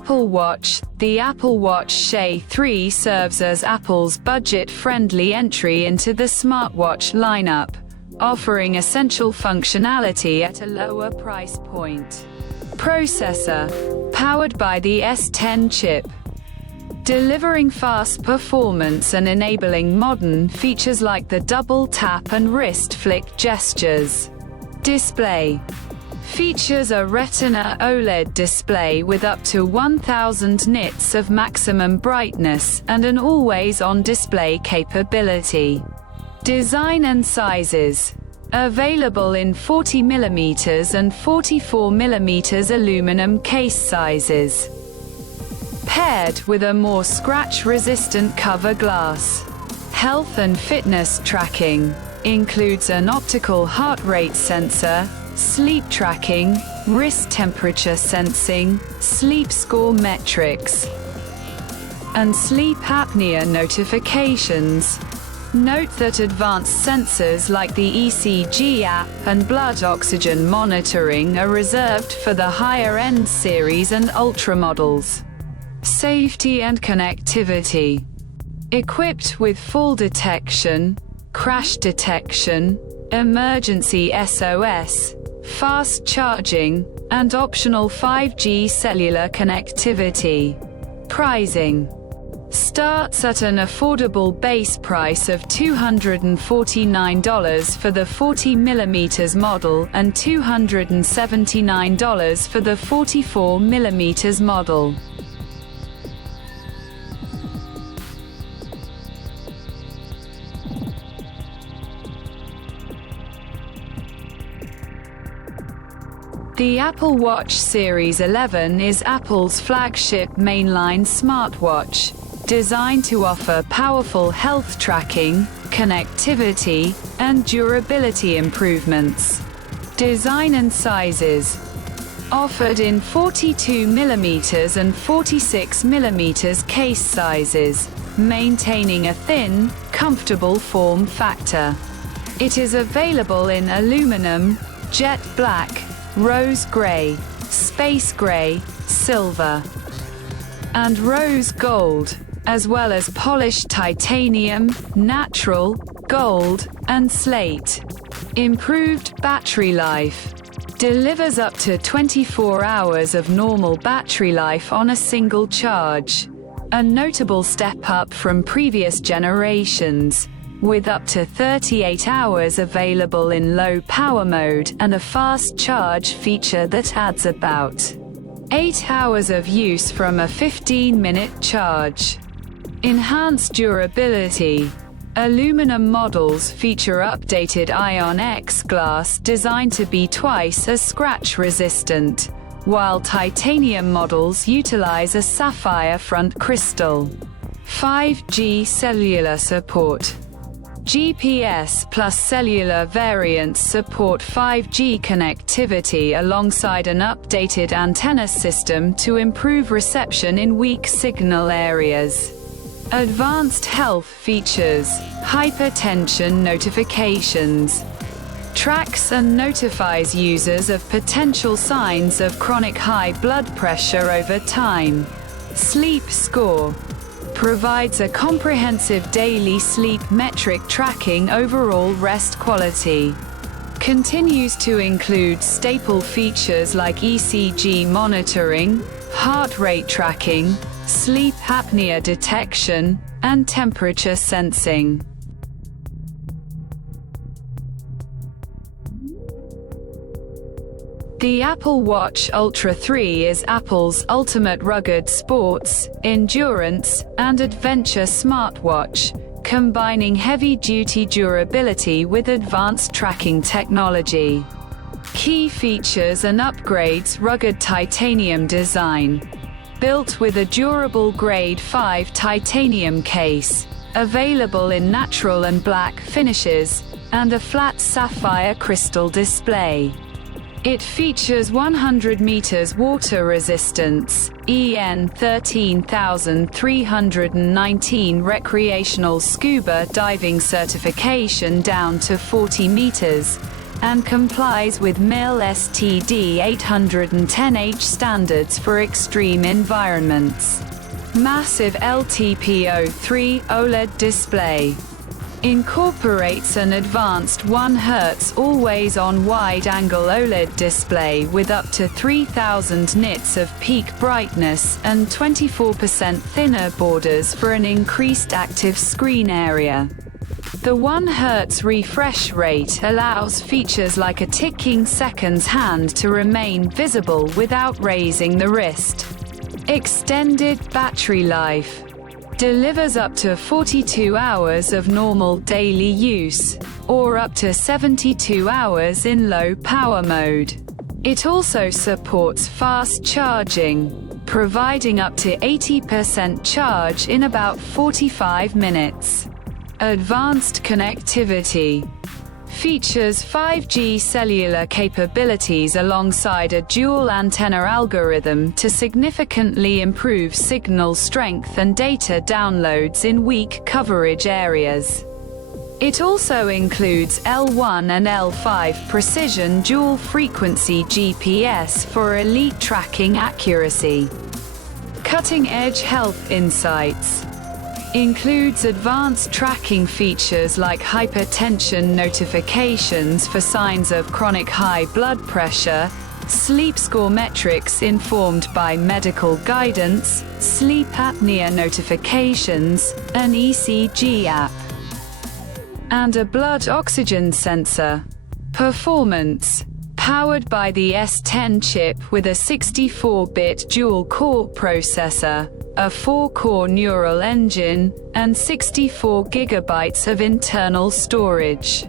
Apple Watch. The Apple Watch SE 3 serves as Apple's budget-friendly entry into the smartwatch lineup, offering essential functionality at a lower price point. Processor. Powered by the S10 chip, delivering fast performance and enabling modern features like the double tap and wrist flick gestures. Display. Features a Retina OLED display with up to 1000 nits of maximum brightness and an always-on display capability. Design and sizes. Available in 40mm and 44mm aluminum case sizes. Paired with a more scratch-resistant cover glass. Health and fitness tracking. Includes an optical heart rate sensor, sleep tracking, wrist temperature sensing, sleep score metrics, and sleep apnea notifications. Note that advanced sensors like the ECG app and blood oxygen monitoring are reserved for the higher-end series and Ultra models. Safety and connectivity. Equipped with fall detection, crash detection, emergency SOS, fast charging, and optional 5G cellular connectivity. Pricing. Starts at an affordable base price of $249 for the 40mm model and $279 for the 44mm model. The Apple Watch Series 11 is Apple's flagship mainline smartwatch, designed to offer powerful health tracking, connectivity, and durability improvements. Design and sizes. Offered in 42mm and 46mm case sizes, maintaining a thin, comfortable form factor. It is available in aluminum, jet black, rose gray, space gray, silver, and rose gold, as well as polished titanium, natural, gold, and slate. Improved battery life. Delivers up to 24 hours of normal battery life on a single charge. A notable step up from previous generations, with up to 38 hours available in low power mode and a fast charge feature that adds about 8 hours of use from a 15-minute charge. Enhanced durability. Aluminum models feature updated Ion X glass designed to be twice as scratch resistant, while titanium models utilize a sapphire front crystal. 5G cellular support. GPS plus cellular variants support 5G connectivity alongside an updated antenna system to improve reception in weak signal areas. Advanced health features. Hypertension notifications. Tracks and notifies users of potential signs of chronic high blood pressure over time. Sleep score. Provides a comprehensive daily sleep metric tracking overall rest quality. Continues to include staple features like ECG monitoring, heart rate tracking, sleep apnea detection, and temperature sensing. The Apple Watch Ultra 3 is Apple's ultimate rugged sports, endurance, and adventure smartwatch, combining heavy-duty durability with advanced tracking technology. Key features and upgrades: rugged titanium design. Built with a durable Grade 5 titanium case, available in natural and black finishes, and a flat sapphire crystal display. It features 100 meters water resistance, EN 13319 recreational scuba diving certification down to 40 meters, and complies with MIL STD 810H standards for extreme environments. Massive LTPO3 OLED display. Incorporates an advanced 1 Hz always-on wide-angle OLED display with up to 3000 nits of peak brightness and 24% thinner borders for an increased active screen area. The 1 Hz refresh rate allows features like a ticking seconds hand to remain visible without raising the wrist. Extended battery life. Delivers up to 42 hours of normal daily use, or up to 72 hours in low power mode. It also supports fast charging, providing up to 80% charge in about 45 minutes. Advanced connectivity. Features 5G cellular capabilities alongside a dual antenna algorithm to significantly improve signal strength and data downloads in weak coverage areas. It also includes L1 and L5 precision dual-frequency GPS for elite tracking accuracy. Cutting-edge health insights. Includes advanced tracking features like hypertension notifications for signs of chronic high blood pressure, sleep score metrics informed by medical guidance, sleep apnea notifications, an ECG app, and a blood oxygen sensor. Performance. Powered by the S10 chip with a 64-bit dual-core processor, a 4-core neural engine, and 64 GB of internal storage.